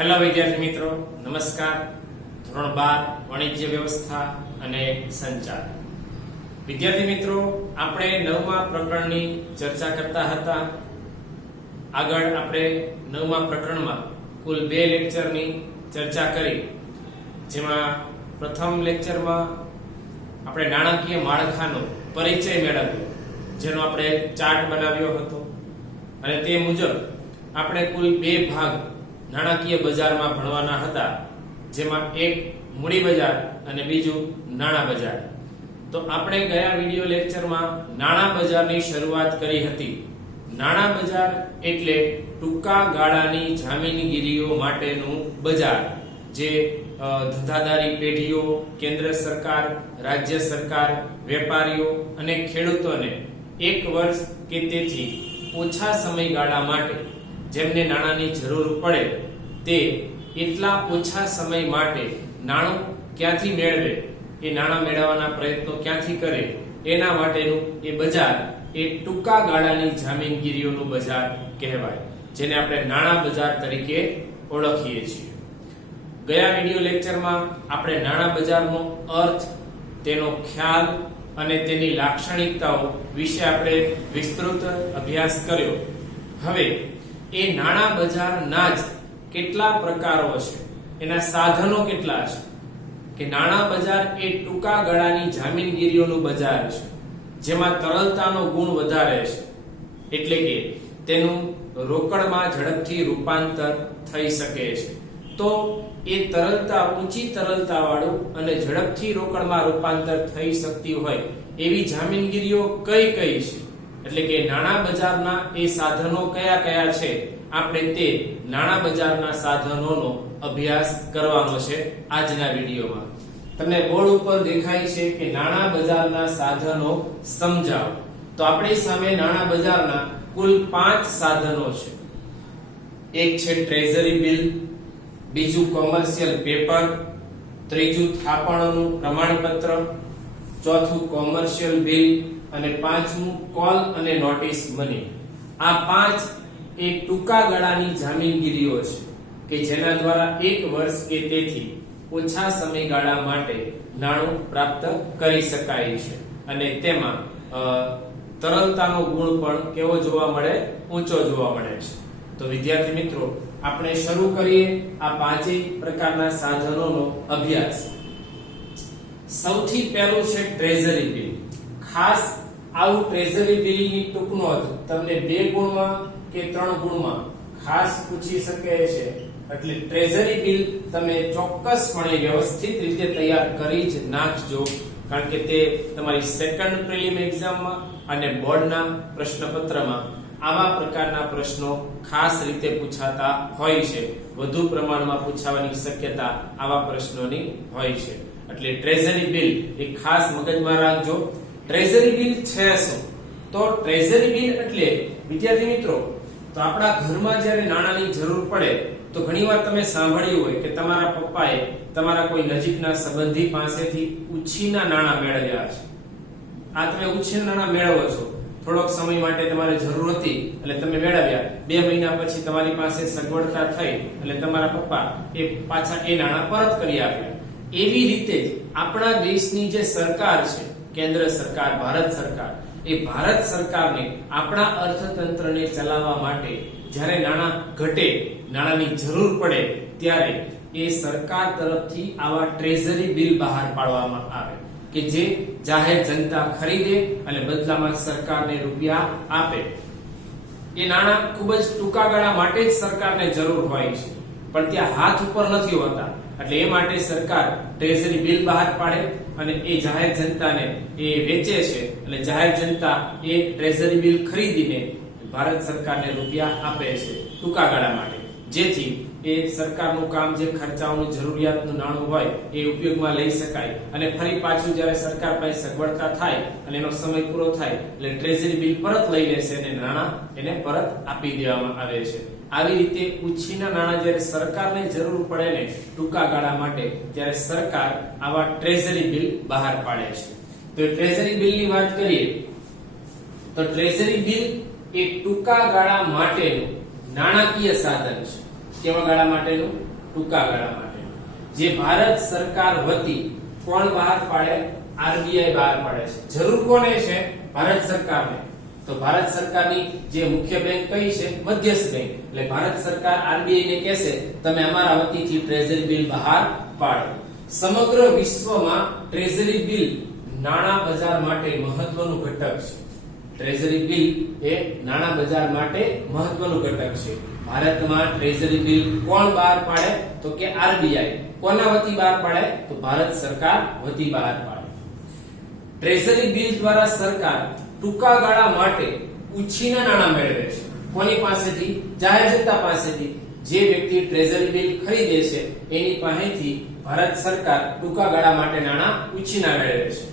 Hello વિદ્યાર્થી મિત્રો, નમસ્કાર. ધોરણ 12 વાણિજ્ય વ્યવસ્થા અને સંચાર. વિદ્યાર્થી મિત્રો, આપણે 9મા પ્રકરણની ચર્ચા કરતા હતા. આગળ આપણે 9મા પ્રકરણમાં કુલ 2 લેક્ચરની ચર્ચા કરી, જેમાં પ્રથમ લેક્ચરમાં આપણે નાણાકીય માળખાનો પરિચય મેળવ્યો, જેનો આપણે ચાર્ટ બનાવ્યો હતો, અને તે મુજબ આપણે કુલ 2 ભાગ નાણાકીય બજારમાં ભણવાના હતા, જેમાં એક મૂડી બજાર અને બીજું નાણાં બજાર. તો આપણે ગયા વિડિયો લેક્ચરમાં નાણાં બજારની શરૂઆત કરી હતી. નાણાં બજાર એટલે ટૂંકા ગાળાની જામીનગીરીઓ માટેનું બજાર, જે ધંધાદારી પેઢીઓ, કેન્દ્ર સરકાર, રાજ્ય સરકાર, વેપારીઓ અને ખેડૂતોને 1 વર્ષ કે તેથી ઓછા સમયગાળા માટે જેમને નાણાંની જરૂર પડે તે એટલા ઓછા સમય માટે નાણું ક્યાંથી મેળવે, એ નાણાં મેળવવાના પ્રયત્નો ક્યાંથી કરે, એના માટેનું એ બજાર એ ટૂંકા ગાળાની જામીનગીરીઓનું બજાર કહેવાય, જેને આપણે નાણાં બજાર તરીકે ઓળખીએ છીએ. ગયા વિડિયો લેક્ચરમાં આપણે નાણાં બજારનો અર્થ, તેનો ખ્યાલ અને તેની લાક્ષણિકતાઓ વિશે આપણે વિસ્તૃત અભ્યાસ કર્યો. હવે એ નાણાં બજારના જ કેટલા પ્રકારો છે, એના સાધનો કેટલા છે, કે નાણાં બજાર એ ટૂંકા ગાળાની જામીનગીરીઓનું બજાર છે, જેમાં તરલતાનો ગુણ વધારે છે, એટલે કે તેનું રોકડમાં ઝડપથી રૂપાંતર થઈ શકે છે. તો એ તરલતા, ઊંચી તરલતા વાળું અને ઝડપથી રોકડમાં રૂપાંતર થઈ શકતી હોય એવી જામીનગીરીઓ કઈ કઈ છે, એટલે કે નાણાં બજારના એ સાધનો કયા કયા છે, આપણે તે નાણાં બજારના સાધનોનો અભ્યાસ કરવાનો છે આજના વિડીયોમાં. તમને બોર્ડ ઉપર દેખાય છે કે નાણાં બજારના સાધનો સમજાવો. તો આપણી સામે નાણાં બજારના કુલ 5 સાધનો છે. એક છે ટ્રેઝરી બિલ, બીજું કોમર્શિયલ પેપર, ત્રીજું થાપણોનું પ્રમાણપત્ર, ચોથું કોમર્શિયલ બિલ અને પાંચમું કોલ અને નોટિસ મની. આ 5 એ ટૂંકા ગાળાની જામીનગીરીઓ છે કે જેના દ્વારા 1 વર્ષ કે તેથી ઓછા સમયગાળા માટે નાણું પ્રાપ્ત કરી શકાય છે, અને તેમાં તરલતાનો ગુણ પણ કેવો જોવા મળે, ઊંચો જોવા મળે છે. તો વિદ્યાર્થી મિત્રો, આપણે શરૂ કરીએ આ 5 પ્રકારના સાધનોનો અભ્યાસ. સૌથી પહેલું છે ટ્રેઝરી બિલ. ખાસ આવું ટ્રેઝરી બિલની ટૂંક નોંધ તમને 2 ગુણમાં કે 3 ગુણમાં ખાસ પૂછી શકે છે, એટલે ટ્રેઝરી બિલ તમે ચોક્કસપણે વ્યવસ્થિત રીતે તૈયાર કરી જ નાખજો, કારણ કે તે તમારી સેકન્ડ પ્રિલિમ એક્ઝામમાં અને બોર્ડના પ્રશ્નપત્રમાં આવા પ્રકારના પ્રશ્નો ખાસ રીતે પૂછાતા હોય છે. વધુ પ્રમાણમાં પૂછાવાની શક્યતા આવા પ્રશ્નોની હોય છે, એટલે ટ્રેઝરી બિલ એ ખાસ મગજમાં રાખજો. ટ્રેઝરી બિલ છે શું? તો ટ્રેઝરી બિલ એટલે વિદ્યાર્થી મિત્રો, તો આપણા ઘરમાં જ્યારે નાણાંની જરૂર પડે તો ઘણીવાર તમે સાંભળ્યું હોય કે તમારા પપ્પાએ તમારા કોઈ નજીકના સંબંધી પાસેથી ઉછીના નાણાં મેળવ્યા છે. આ તમે ઉછીના નાણાં મેળવો છો, થોડોક સમય માટે તમારે જરૂર હતી એટલે તમે મેળવ્યા, 2 મહિના પછી તમારી પાસે સગવડતા થઈ એટલે તમારા પપ્પા એ પાછા એ નાણાં પરત કરી આપ્યા. એવી રીતે જ આપણા દેશની જે સરકાર છે, કેન્દ્ર સરકાર, ભારત સરકાર, એ ભારત સરકારને આપણા અર્થતંત્રને ચલાવવા માટે જ્યારે નાણાં ઘટે, નાણાંની જરૂર પડે, ત્યારે એ સરકાર તરફથી આવા ટ્રેઝરી બિલ બહાર પાડવામાં આવે કે જે જાહેર જનતા ખરીદે અને બદલામાં સરકારને રૂપિયા આપે. એ નાણાં ખૂબ જ ટૂંકા ગાળા માટે જ સરકારને જરૂર હોય છે, પણ ત્યાં હાથ ઉપર નથી હોતા, એટલે એ માટે સરકાર ટ્રેઝરી બિલ બહાર પાડે અને એ જાહેર જનતાને એ વેચે છે, અને જાહેર જનતા એ ટ્રેઝરી બિલ ખરીદીને ભારત સરકારને રૂપિયા આપે છે ટૂંકા ગાળા માટે, જેથી એ સરકારનું કામ, જે ખર્ચાઓનું જરૂરિયાતનું નાણું હોય એ ઉપયોગમાં લઈ શકાય, અને ફરી પાછું જ્યારે સરકાર પાસે સગવડતા થાય અને એનો સમય પૂરો થાય એટલે ટ્રેઝરી બિલ પરત લઈ લેશે અને નાણાં એને પરત આપી દેવામાં આવે છે. આવી રીતે ઉછીના નાણાં જ્યારે સરકારને જરૂર પડે ને ટૂંકા ગાળા માટે, ત્યારે સરકાર આવા ટ્રેઝરી બિલ બહાર પાડે છે. તો ટ્રેઝરી બિલની વાત કરીએ તો ટ્રેઝરી બિલ એ ટૂંકા ગાળા માટેનું નાણાકીય સાધન છે. કેવા ગાળા માટેનું? ટૂંકા ગાળા માટે, જે ભારત સરકાર વતી કોણ બહાર પાડે? આરબીઆઈ બહાર પાડે છે. જરૂર કોને છે? ભારત સરકારને. તો ભારત સરકારની જે મુખ્ય બેંક કઈ છે? મધ્યસ્થ બેંક. એટલે ભારત સરકાર આરબીઆઈ ને કહેશે તમે અમારા વતીથી ટ્રેઝરી બિલ બહાર પાડો. સમગ્ર વિશ્વમાં ટ્રેઝરી બિલ નાણાં બજાર માટે મહત્વનું ઘટક છે. ટ્રેઝરી બિલ એ નાણાં બજાર માટે મહત્વનું ઘટક છે. ભારતમાં ટ્રેઝરી બિલ કોણ બહાર પાડે? તો કે આરબીઆઈ. કોના વતી બહાર પાડે? તો ભારત સરકાર વતી બહાર પાડે. ટ્રેઝરી બિલ દ્વારા સરકાર ટૂંકા ગાળા માટે ઉછીના નાણાં મેળવે છે. કોની પાસેથી? જાહેર જનતા પાસેથી. જે વ્યક્તિ ટ્રેઝરી બિલ ખરીદે છે એની પાસેથી ભારત સરકાર ટૂંકા ગાળા માટે નાણાં ઉછીના મેળવે છે.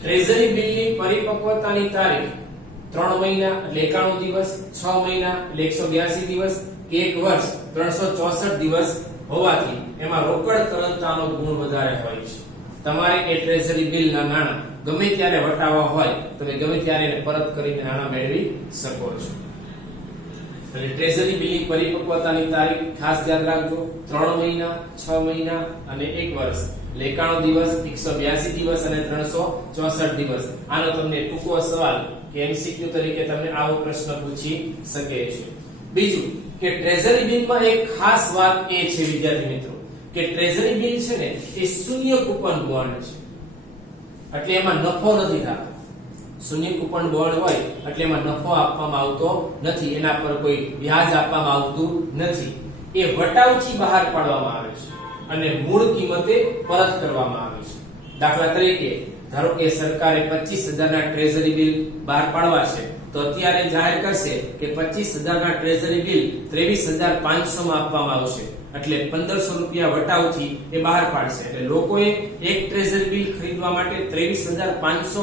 ટ્રેઝરી બિલની પરિપક્વતાની તારીખ 3 મહિના એટલે 91 દિવસ, 6 મહિના એટલે 182 દિવસ કે 1 વર્ષ 364 દિવસ હોવાથી એમાં રોકડ તરલતાનો ગુણ વધારે હોય છે. તમારે એ ટ્રેઝરી બિલના નાણાં ગમે ત્યારે વટાવવા હોય તમે ગમે ત્યારે એને પરત કરીને નાણાં મેળવી શકો છો. એટલે ટ્રેઝરી બિલની પરિપક્વતાની તારીખ ખાસ યાદ રાખજો. 3 મહિના, 6 મહિના અને 1 વર્ષ એટલે 91 દિવસ, 182 દિવસ અને 364 દિવસ. આનો તમને ટૂંકો સવાલ કે એમસીક્યુ તરીકે તમને આવો પ્રશ્ન પૂછી શકે છે. બીજું કે ટ્રેઝરી બિલમાં એક ખાસ વાત એ છે વિદ્યાર્થી મિત્રો કે ટ્રેઝરી બિલ છે ને એ શૂન્ય કૂપન બોન્ડ છે. એટલે એમાં નફો નથી થતો. શૂન્ય કૂપન બોન્ડ હોય એટલે એમાં નફો આપવામાં આવતો નથી, એના પર કોઈ વ્યાજ આપવામાં આવતું નથી. એ વટાવથી બહાર પાડવામાં આવે છે અને મૂળ કિંમતે પરત કરવામાં આવે છે. દાખલા તરીકે ધારો કે સરકારે 25,000 ના ટ્રેઝરી બિલ બહાર પાડવા છે તો અત્યારે જાહેર કરશે કે 25,000 ના ટ્રેઝરી બિલ 23,500 માં આપવામાં આવશે. એટલે 1,500 રૂપિયા વટાવથી એ બહાર પાડશે. એટલે લોકોએ એક ટ્રેઝરી બિલ ખરીદવા માટે 23,500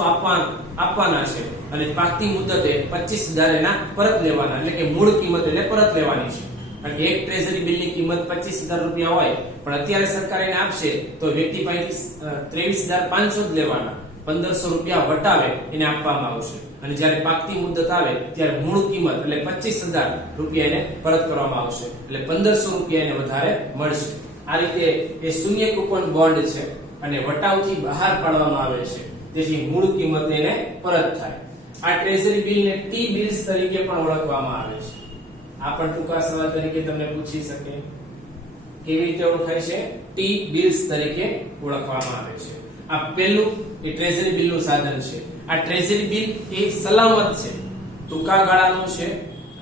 આપવાના છે અને પાકતી મુદતે 25,000 એના પરત લેવાના, એટલે કે મૂળ કિંમત એને પરત લેવાની છે. એટલે એક ટ્રેઝરી બિલની કિંમત 25,000 રૂપિયા હોય પણ અત્યારે સરકાર એને આપશે તો વ્યક્તિ પાસેથી 23,500 જ લેવાના. 1,500 રૂપિયા વટાવે એને આપવામાં આવશે અને જ્યારે પાકતી મુદત આવે ત્યારે મૂળ કિંમત એટલે 25,000 રૂપિયા એને પરત કરવામાં આવશે. એટલે 1,500 રૂપિયા એને વધારે મળશે. આ રીતે એ શૂન્ય કૂપન બોન્ડ છે અને વટાવથી બહાર પાડવામાં આવે છે, તેથી મૂળ કિંમત એને પરત થાય. આ ટ્રેઝરી બિલને ટી બિલ્સ તરીકે પણ ઓળખવામાં આવે છે. આ પણ ટૂંકા સવાલ તરીકે તમને પૂછી શકે. કેવી રીતે ઓળખાય છે? ટી બિલ્સ તરીકે ઓળખવામાં આવે છે. આ પહેલું એ ટ્રેઝરી બિલનું સાધન છે. આ ટ્રેઝરી બિલ એ સલામત છે, ટૂંકા ગાળાનું છે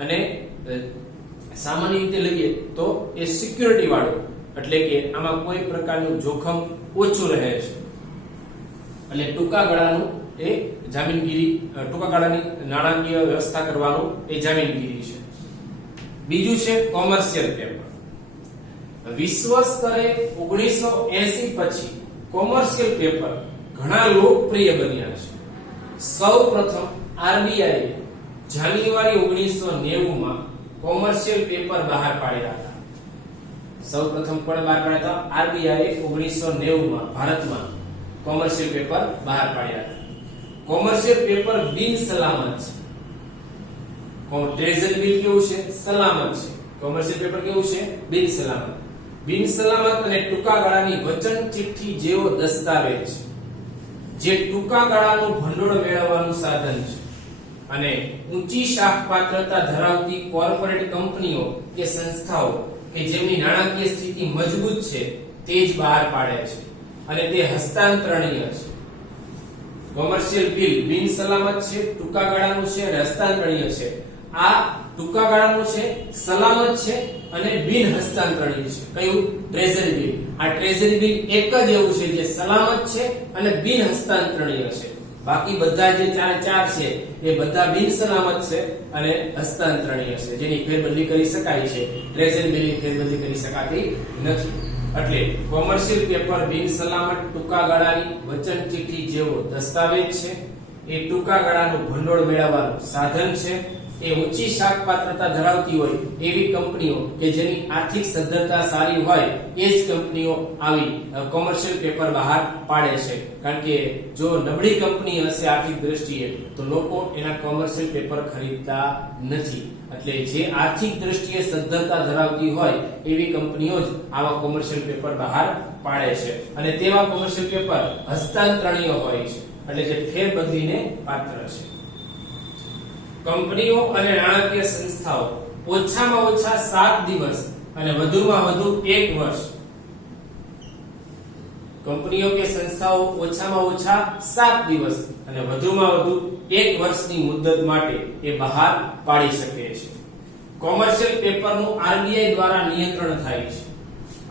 અને સામાન્ય રીતે લઈએ તો એ સિક્યુરિટી વાળું, એટલે કે આમાં કોઈ પ્રકારનું જોખમ ઓછું રહે છે. એટલે ટૂંકા ગાળાનું એ જામીનગીરી, ટૂંકા ગાળાની નાણાકીય વ્યવસ્થા કરવાનું એ જામીનગીરી છે. બીજું છે કોમર્શિયલ પેપર. વિશ્વ સ્તરે 1980 પછી કોમર્શિયલ પેપર ઘણા લોકપ્રિય બન્યા છે. સૌપ્રથમ આરબીઆઈ જાન્યુઆરી 1990 માં કોમર્શિયલ પેપર બહાર પાડ્યા હતા. સૌપ્રથમ કોણે બહાર પાડ્યા હતા? આરબીઆઈ 1990 માં ભારતમાં કોમર્શિયલ પેપર બહાર પાડ્યા હતા. કોમર્શિયલ પેપર બિન સલામત છે. ટ્રેઝરી બિલ કેવું છે? સલામત છે. કોમર્શિયલ પેપર કેવું છે? બિન સલામત. બિન સલામત અને ટૂંકા ગાળાની વચન ચિઠ્ઠી જેવો દસ્તાવેજ જે ટૂંકા ગાળાનું ભંડોળ મેળવવાનું સાધન છે અને ઊંચી શાખ પાત્રતા ધરાવતી કોર્પોરેટ કંપનીઓ કે સંસ્થાઓ કે જેમની નાણાકીય સ્થિતિ મજબૂત છે તે જ બહાર પાડે છે અને તે હસ્તાંતરણીય છે. કોમર્શિયલ બિલ બિન સલામત છે, ટૂંકા ગાળાનું છે અને હસ્તાંતરણીય છે. આ ટૂંકા ગાળાનું છે, સલામત છે અને બિન હસ્તાંતરણીય છે. કયું? Treasury bill. આ ટ્રેઝરી બિલ એક જ એવું છે જે સલામત છે અને બિન હસ્તાંતરણીય છે. બાકી બધા જે ચાર છે એ બધા બિન સલામત છે અને હસ્તાંતરણીય છે, જેની ફેરબદલી કરી શકાય છે. ટ્રેઝરી બિલની ફેરબદલી કરી શકાતી નથી. એટલે કોમર્શિયલ પેપર બિન સલામત, ટૂંકા ગાળાની વચન ચિઠ્ઠી જેવો દસ્તાવેજ છે. એ ટૂંકા ગાળાનું ભંડોળ મેળવવાનું સાધન છે. એ ઊંચી શાખ પાત્રતા ધરાવતી હોય એવી કંપનીઓ કે જેની આર્થિક સદ્ધરતા સારી હોય એ જ કંપનીઓ આવી કોમર્શિયલ પેપર બહાર પાડે છે. કારણ કે જો નબળી કંપની હશે આર્થિક દ્રષ્ટિએ તો લોકો એના કોમર્શિયલ પેપર ખરીદતા નથી. એટલે જે આર્થિક દ્રષ્ટિએ સદ્ધરતા ધરાવતી હોય એવી કંપનીઓ જ આવા કોમર્શિયલ પેપર બહાર પાડે છે અને તેવા કોમર્શિયલ પેપર હસ્તાંતરણીય હોય છે એટલે જે ફેરબદલીને પાત્ર છે. કંપનીઓ અને નાણાકીય સંસ્થાઓ ઓછામાં ઓછા 7 દિવસ અને વધુમાં વધુ 1 વર્ષ કંપનીઓ કે સંસ્થાઓ ઓછામાં ઓછા 7 દિવસ અને વધુમાં વધુ 1 વર્ષની મુદ્દત માટે એ બહાર પાડી શકે છે. કોમર્શિયલ પેપરનું આરબીઆઈ દ્વારા નિયંત્રણ થાય છે.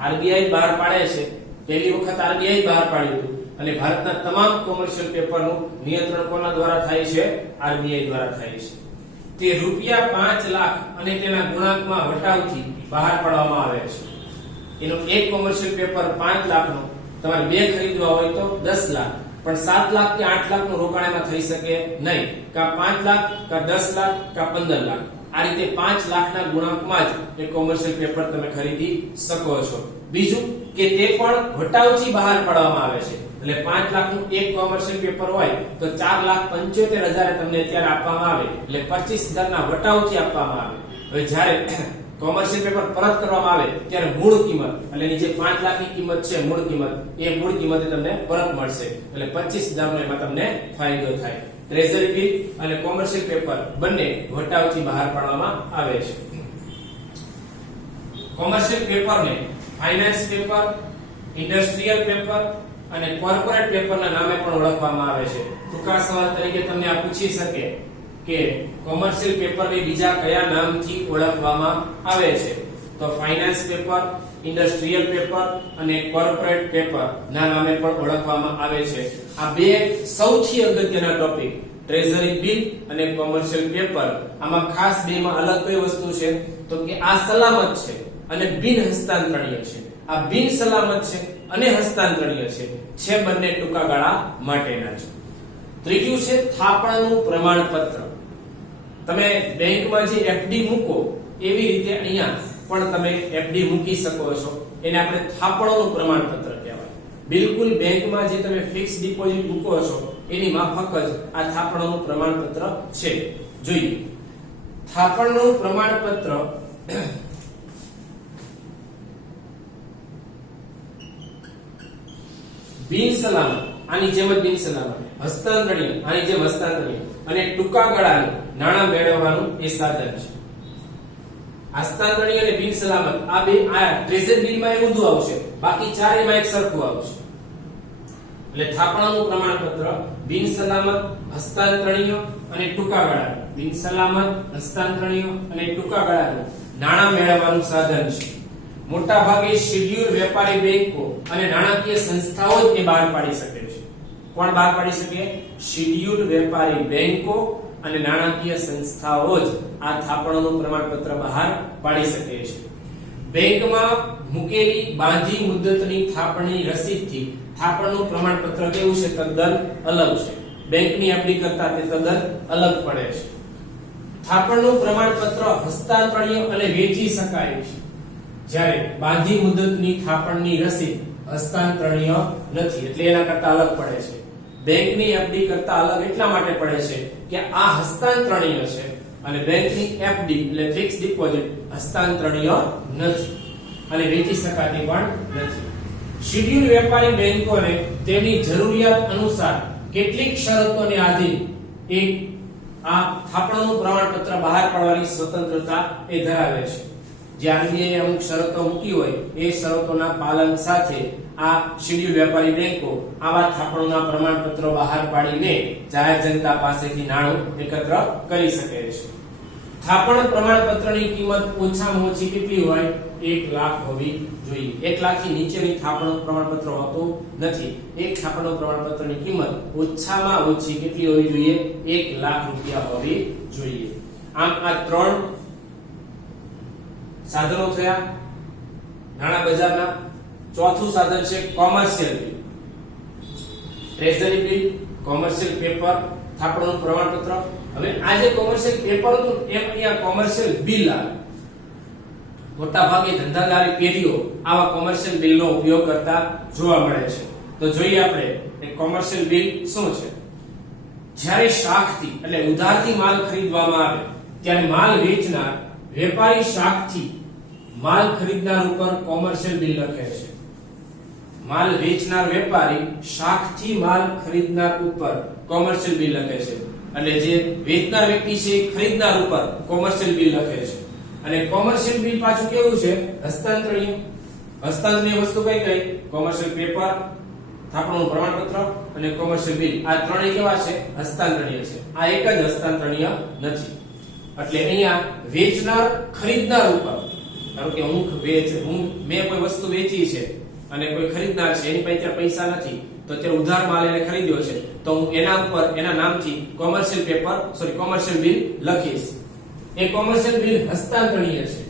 આરબીઆઈ બહાર પાડે છે. પહેલી વખત આરબીઆઈ બહાર પાડ્યું હતું અને ભારતના તમામ કોમર્શિયલ પેપરનું નિયંત્રણ કોના દ્વારા થાય છે? આરબીઆઈ દ્વારા થાય છે. તે રૂપિયા 5 લાખ અને તેના ગુણાંકમાં વટાવથી બહાર પાડવામાં આવે છે. એનો એક કોમર્શિયલ પેપર 5 લાખનો તમારે બે ખરીદવા હોય તો 10 લાખ, પણ 7 લાખ કે 8 લાખનું રોકાણ એમાં થઈ શકે નહીં. કા 5 લાખ કા 10 લાખ કા 15 લાખ, આ રીતે 5 લાખના ગુણાંકમાં જ એ કોમર્શિયલ પેપર તમે ખરીદી શકો છો. બીજું કે તે પણ વટાવથી બહાર પાડવામાં આવે છે. એટલે 5 લાખનું એક કોમર્શિયલ પેપર હોય તો 4,75,000 તમને અત્યારે આપવામાં આવે, એટલે 25,000 ના વટાવથી આપવામાં આવે. હવે જ્યારે કોમર્શિયલ પેપર પરત કરવામાં આવે ત્યારે મૂળ કિંમત એટલે એની જે 5 લાખની કિંમત છે મૂળ કિંમતે તમને પરત મળશે. એટલે 25,000 નો એમાં તમને ફાયદો થાય. ટ્રેઝરી બિલ અને કોમર્શિયલ પેપર બંને વટાવથી બહાર પાડવામાં આવે છે. કોમર્શિયલ પેપરને ફાઇનાન્સ પેપર, ઇન્ડસ્ટ્રીયલ પેપર અને કોર્પોરેટ પેપરના નામે પણ ઓળખવામાં આવે છે. ટૂંકા સવાલ તરીકે તમને આ પૂછી શકે કે કોમર્શિયલ પેપરને બીજા કયા નામથી ઓળખવામાં આવે છે? તો ફાઇનાન્સ પેપર, ઇન્ડસ્ટ્રીયલ પેપર અને કોર્પોરેટ પેપર ના નામે પણ ઓળખવામાં આવે છે. આ બે સૌથી અગત્યના ટોપિક ટ્રેઝરી બિલ અને કોમર્શિયલ પેપર. આમાં ખાસ બેમાં અલગ કઈ વસ્તુ છે તો કે આ સલામત છે અને બિન હસ્તાંતરણીય છે. આ બિન સલામત છે અને હસ્તાંતરણીય છે બંને ટૂંકા ગાળા માટેના છે. ત્રીજું છે થાપણનું પ્રમાણપત્ર. તમે બેંકમાં જે એફડી મૂકો એવી રીતે અહીંયા પણ તમે એફડી મૂકી શકો છો. એને આપણે થાપણોનું પ્રમાણપત્ર કહેવાય. બિલકુલ બેંકમાં જે તમે ફિક્સ ડિપોઝિટ મૂકો છો એની માફક જ આ થાપણોનું પ્રમાણપત્ર છે. જોઈએ થાપણનું પ્રમાણપત્ર બિન સલામત, આની જેમ જ બિન સલામત, હસ્તાંતરણીય, આની જેમ હસ્તાંતરણીય અને ટૂંકા ગાળાનું નાણાં મેળવવાનું એ સાધન છે. હસ્તાંતરણીય અને બિન સલામત આ બે આ ટ્રેઝરી બિલમાં એ ઊંધું આવશે, બાકી ચારેયમાં એક સરખું આવશે. એટલે થાપણનું પ્રમાણપત્ર બિન સલામત, હસ્તાંતરણીય અને ટૂંકા ગાળાનું, બિન સલામત, હસ્તાંતરણીય અને ટૂંકા ગાળાનું નાણાં મેળવવાનું સાધન છે. મોટા ભાગે શેડ્યુલ વેપારી બેંકો અને નાણાકીય સંસ્થાઓ જ એ બહાર પાડી શકે છે. કોણ બહાર પાડી શકે? શેડ્યુલ વેપારી બેંકો અને નાણાકીય સંસ્થાઓ જ આ થાપણોનું પ્રમાણપત્ર બહાર પાડી શકે છે. બેંકમાં મૂકેલી બાંધી મુદ્દતની થાપણની રસીદથી થાપણનું પ્રમાણપત્ર કેવું છે? તદ્દન અલગ છે. બેંકની એફડી કરતા તે તદ્દન અલગ પડે છે. થાપણનું પ્રમાણપત્ર હસ્તાંતરણીય અને વેચી શકાય છે, જ્યારે બાંધી મુદ્દતની થાપણની રસીદ હસ્તાંતરણીય નથી, એટલે એના કરતા અલગ પડે છે. બેંકની એફડી કરતા અલગ એટલા માટે પડે છે કે આ હસ્તાંતરણીય છે અને બેંકની એફડી એટલે ફિક્સ ડિપોઝિટ હસ્તાંતરણીય નથી અને વેચી શકાતી પણ નથી. શેડ્યુલ વેપારી બેંકોને તેની જરૂરિયાત અનુસાર કેટલીક શરતોને આધીન એક આ થાપણનું પ્રમાણપત્ર બહાર પાડવાની સ્વતંત્રતા એ ધરાવે છે. જે આરબીઆઈ અમુક શરતો મૂકી હોય એ શરતોના પાલન સાથે આ શેડ્યુલ વેપારી બેંકો આવા થાપણોના પ્રમાણપત્રો બહાર પાડીને જાહેર જનતા પાસેથી નાણું એકત્ર કરી શકે છે. થાપણ પ્રમાણપત્રની કિંમત ઓછામાં ઓછી કેટલી હોય? 1 લાખ હોવી જોઈએ. 1 લાખથી નીચેની થાપણનું પ્રમાણપત્ર હોતું નથી. એક થાપણનું પ્રમાણપત્રની કિંમત ઓછામાં ઓછી કેટલી હોવી જોઈએ? 1 લાખ રૂપિયા હોવી જોઈએ. આમ આ ત્રણ સાધનો થયા નાણાં બજારના. ચોથું સાધન છે commercial bill. Treasury bill, commercial paper, થાપણનું પ્રમાણપત્ર. હવે આ જે કોમર્શિયલ પેપર હતું એમ અહીંયા કોમર્શિયલ બિલ આવે. મોટા ભાગે ધંધાદારી પેઢીઓ આવા કોમર્શિયલ બિલનો ઉપયોગ કરતા જોવા મળે છે. તો જોઈએ આપણે કે કોમર્શિયલ બિલ શું છે. જ્યારે શાખથી એટલે ઉધારથી માલ ખરીદવામાં આવે ત્યારે માલ વેચનાર વેપારી શાખથી માલ ખરીદનાર ઉપર કોમર્શિયલ બિલ લખે છે. માલ વેચનાર વેપારી શાખથી માલ ખરીદનાર ઉપર કોમર્શિયલ બિલ લખે છે. એટલે જે વેચનાર વ્યક્તિ છે એ ખરીદનાર ઉપર કોમર્શિયલ બિલ લખે છે. અને કોમર્શિયલ બિલ પાછું કેવું છે? હસ્તાંતરણીય. હસ્તાંતરણીય વસ્તુ કઈ કઈ? કોમર્શિયલ પેપર, થાપણનું પ્રમાણપત્ર અને કોમર્શિયલ બિલ. આ ત્રણેય કેવા છે? હસ્તાંતરણીય છે. આ એક જ હસ્તાંતરણીય નથી. એટલે અહીંયા વેચનાર ખરીદનાર ઉપર, ધારો કે મેં કોઈ વસ્તુ વેચી છે અને કોઈ ખરીદનાર છે, એની પાસે અત્યારે પૈસા નથી, તો અત્યારે ઉધાર માલ એને ખરીદ્યો છે, તો હું એના ઉપર એના નામથી કોમર્શિયલ બિલ લખીશ. એ કોમર્શિયલ બિલ હસ્તાંતરણીય છે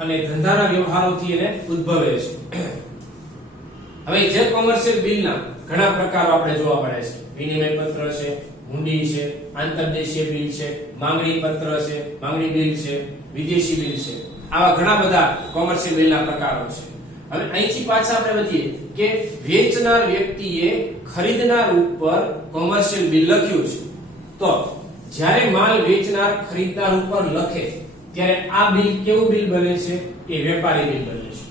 અને ધંધાના વ્યવહારોથી એને ઉદ્ભવે છે. હવે જે કોમર્શિયલ બિલના ઘણા પ્રકારો આપણે જોવા મળે છે. વિનિમય પત્ર છે, હુંડી છે, આંતરદેશીય બિલ છે, માંગણી પત્ર છે, માંગણી બિલ છે, વિદેશી બિલ છે. આવા ઘણા બધા કોમર્શિયલ બિલના પ્રકારો છે. હવે અહીંથી પાછા આપણે વધીએ કે વેચનાર વ્યક્તિએ ખરીદનાર ઉપર કોમર્શિયલ બિલ લખ્યું છે, તો જ્યારે માલ વેચનાર ખરીદનાર ઉપર લખે ત્યારે આ બિલ કેવું બિલ બને છે? એ વેપારી બિલ બને છે.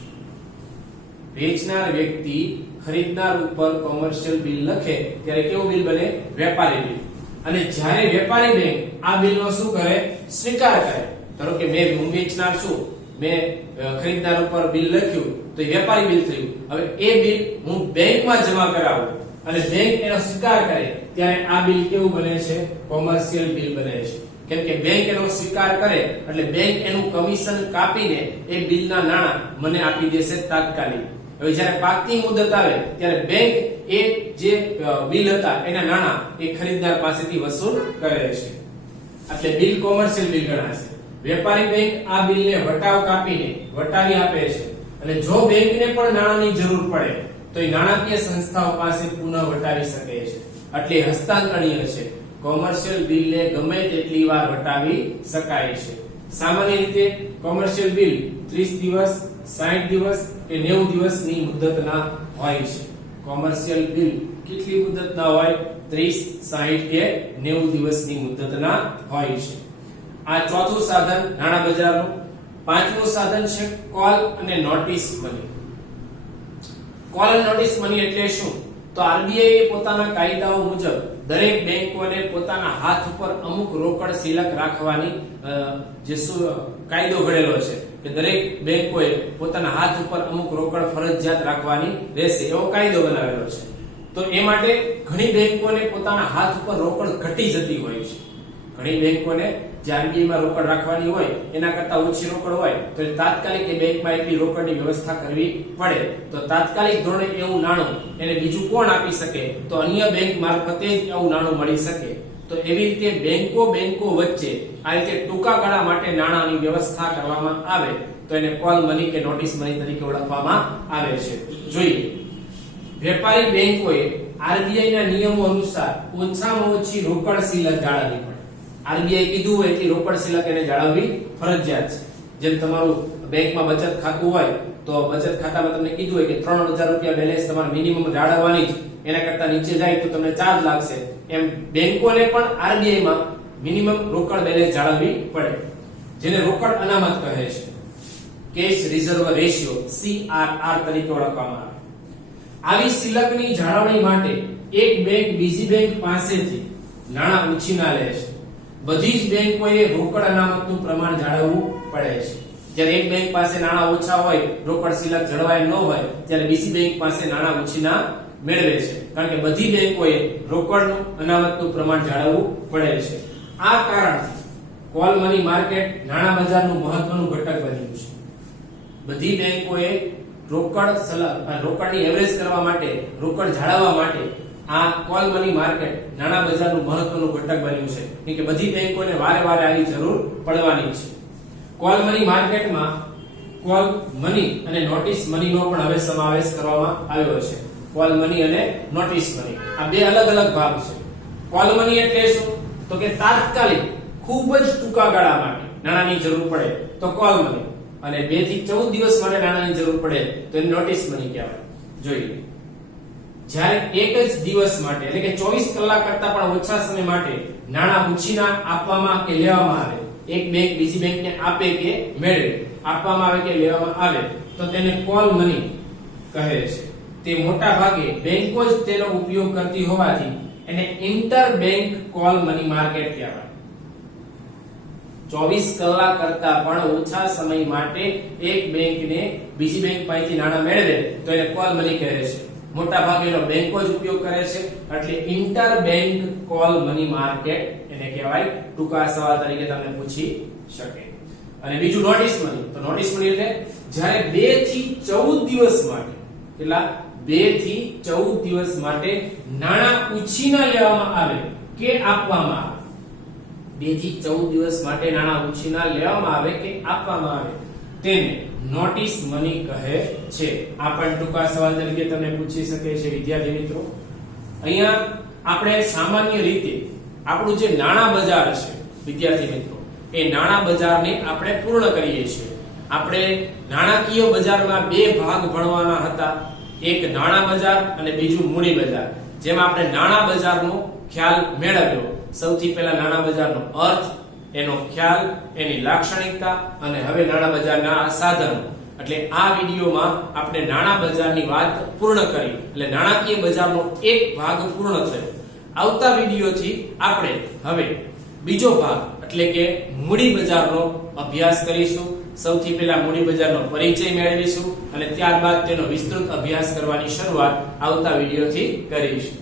વેચનાર વ્યક્તિ ખરીદનાર ઉપર કોમર્શિયલ બિલ લખે ત્યારે કેવું બિલ બને? વેપારી બિલ. અને જ્યારે વેપારી બેંક આ બિલનો શું કરે? સ્વીકાર કરે. ધારો કે હું વેચનાર છું, મેં ખરીદનાર ઉપર બિલ લખ્યું, તો એ વેપારી બિલ થયું. હવે એ બિલ હું બેંકમાં જમા કરાવું અને બેંક એનો સ્વીકાર કરે ત્યારે આ બિલ કેવું બને છે? કોમર્શિયલ બિલ બને છે. કેમ કે બેંક એનો સ્વીકાર કરે એટલે બેંક એનું કમિશન કાપીને એ બિલના નાણાં મને આપી દેશે તાત્કાલિક. હવે જ્યારે પાકની મુદત આવે ત્યારે બેંક એ જે બિલ હતા એના નાણાં એ ખરીદદાર પાસેથી વસૂલ કરે છે. એટલે બિલ કોમર્શિયલ બિલ ગણાશે. વેપારી બેંક આ બિલને વટાવ કાપીને વટાવી આપે છે અને જો બેંકને પણ નાણાંની જરૂર પડે તો એ નાણાકીય સંસ્થાઓ પાસે પુનઃ વટાવી શકે છે. એટલે હસ્તાંતરણીય છે. કોમર્શિયલ બિલને ગમે તેટલી વાર વટાવી શકાય છે. સામાન્ય રીતે કોમર્શિયલ બિલ 30 દિવસ, 60 દિવસ કે 90 દિવસની મુદતના હોય છે. કોમર્શિયલ બિલ કેટલી મુદતના હોય? 30, 60 કે 90 દિવસની મુદતના હોય છે. આ ચોથું સાધન નાણાં બજારનું. પાંચમું સાધન છે કોલ અને નોટિસ મની. કોલ અને નોટિસ મની એટલે શું? તો આરબીઆઈ પોતાના કાયદાઓ મુજબ દરેક બેંકોને પોતાના હાથ ઉપર અમુક રોકડ શિલક રાખવાની કાયદો ઘડેલો છે કે દરેક બેંકોએ પોતાના હાથ ઉપર અમુક રોકડ ફરજિયાત રાખવાની રહેશે, એવો કાયદો બનાવેલો છે. તો એ માટે ઘણી બેંકોને પોતાના હાથ ઉપર રોકડ ઘટી જતી હોય છે. ઘણી બેંકોને જે આરબીઆઈમાં રોકડ રાખવાની હોય એના કરતા ઓછી રોકડ હોય તો તાત્કાલિક એ બેંકમાં એટલી રોકડની વ્યવસ્થા કરવી પડે. તો તાત્કાલિક ધોરણે એવું નાણું એને બીજું કોણ આપી શકે? તો અન્ય બેંક મારફતે જ એવું નાણું મળી શકે. તો એવી રીતે બેંકો વચ્ચે આ રીતે ટૂંકા ગાળા માટે નાણાંની વ્યવસ્થા કરવામાં આવે તો એને કોલ મની કે નોટિસ મની તરીકે ઓળખવામાં આવે છે. જોઈએ, વેપારી બેંકોએ આરબીઆઈના નિયમો અનુસાર ઓછામાં ઓછી રોકડ શિલક જાળવવી પડે. આરબીઆઈ કીધું હોય કે રોકડ શિલક એને જાળવવી ફરજિયાત છે. જેમ તમારું બેંકમાં બચત ખાતું હોય તો બચત ખાતામાં તમને કીધું હોય કે 3000 રૂપિયા બેલેન્સ તમારે મિનિમમ જાળવવાની જ, એના કરતા નીચે જાય તો તમને ચાર્જ લાગશે. એમ બેંકોને પણ આરબીઆઈમાં મિનિમમ રોકડ બેલેન્સ જાળવવી પડે, જેને રોકડ અનામત કહે છે. કેશ રિઝર્વ રેશિયો CRR તરીકે ઓળખવામાં આવે. આવી શિલકની જાળવણી માટે એક બેંક બીજી બેંક પાસેથી નાણાં ઉછીના લે છે. બધી જ બેંકોએ રોકડ અનામતનું પ્રમાણ જાળવવું પડે છે. જ્યારે એક બેંક પાસે નાણાં ઓછા હોય, રોકડ શિલક જળવાય ન હોય, ત્યારે બીજી બેંક પાસે નાણાં ઉછીના મેળવે છે. કારણ કે બધી બેંકોએ રોકડનું અનામતનું પ્રમાણ જાળવવું પડે છે. આ કારણથી કોલ મની માર્કેટ નાણાં બજારનું મહત્વનું ઘટક બન્યું છે. બધી બેંકોએ રોકડની એવરેજ કરવા માટે, રોકડ જાળવવા માટે આ કોલ મની માર્કેટ નાણાં બજારનું મહત્વનું ઘટક બન્યું છે. કે બધી બેંકોને વારે વારે આવી જરૂર પડવાની છે. કોલ મની માર્કેટમાં કોલ મની અને નોટિસ મનીનો પણ હવે સમાવેશ કરવામાં આવ્યો છે. કોલ મની અને નોટિસ મની આ બે અલગ અલગ ભાગ છે. કોલ મની એટલે શું? તો કે તાત્કાલિક ખૂબ જ ટૂંકા ગાળા માટે નાણાંની જરૂર પડે તો કોલ મની, અને 2 થી 14 દિવસ માટે નાણાંની જરૂર પડે તો એને નોટિસ મની કહેવાય. જોઈએ, જ્યારે એક જ દિવસ માટે એટલે કે 24 કલાક કરતા પણ ઓછા સમય માટે નાણાં ઉછીના આપવામાં કે લેવામાં આવે એક બેંક બીજી બેંકને આપે કે મેળવે, આપવામાં આવે કે લેવામાં આવે તો તેને કોલ મની કહે છે. તે મોટા ભાગે બેંકો જ તેનો ઉપયોગ કરતી હોવાથી એને inter bank call money market કહેવાય. 24 કલાક કરતા પણ ઓછા સમય માટે એક બેંકને બીજી બેંક પાસેથી નાણાં મેળવે તો એને કોલ મની કહે છે. મોટા ભાગેનો બેંકો જ ઉપયોગ કરે છે એટલે inter bank call money market એને કહેવાય. ટૂંકા સવાલ તરીકે તમને પૂછી શકે. અને બીજું નોટિસ મની. તો નોટિસ મની એટલે જ્યારે 2 થી 14 દિવસ માટે, કેટલા 2 થી 14 દિવસ માટે નાણાં ઉછીના લેવામાં આવે કે આપવામાં આવે. 2 થી 14 દિવસ માટે નાણાં ઉછીના લેવામાં આવે કે આપવામાં આવે તેને નોટિસ મની કહે છે. આ પણ ટૂંકા સવાલ તરીકે તમને પૂછી શકે છે વિદ્યાર્થી મિત્રો. અહીંયા આપણે સામાન્ય રીતે આપણું જે નાણાં બજાર છે વિદ્યાર્થી મિત્રો, એ નાણાં બજારને આપણે પૂર્ણ કરીએ છીએ. આપણે નાણાકીય બજારમાં બે ભાગ ભણવાના હતા, એક નાણાં બજાર અને બીજું મૂડી બજાર. જેમાં આપણે નાણાં બજારનો ખ્યાલ મેળવ્યો. સૌથી પહેલા નાણાં બજારનો અર્થ, એનો ખ્યાલ, એની લાક્ષણિકતા અને હવે નાણાં બજારના સાધનો. એટલે આ વિડિયોમાં આપણે નાણાં બજારની વાત પૂર્ણ કરી. એટલે નાણાકીય બજારનો એક ભાગ પૂર્ણ થયો. આવતા વિડિયોથી આપણે હવે બીજો ભાગ એટલે કે મૂડી બજારનો અભ્યાસ કરીશું. સૌથી પહેલા મૂડી બજારનો પરિચય મેળવીશું અને ત્યારબાદ તેનો વિસ્તૃત અભ્યાસ કરવાની શરૂઆત આવતા વિડિયોથી કરીશું.